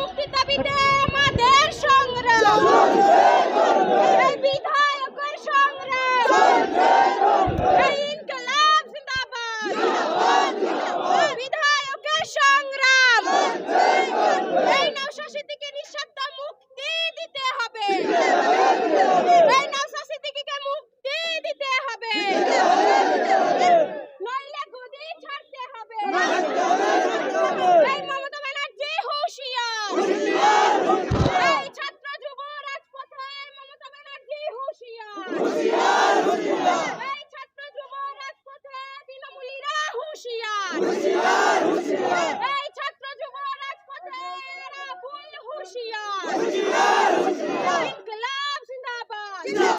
মুক্তির দাবিতে হুঁশিয়ার এই ছাত্র যুব রাজপথে এরা ভুল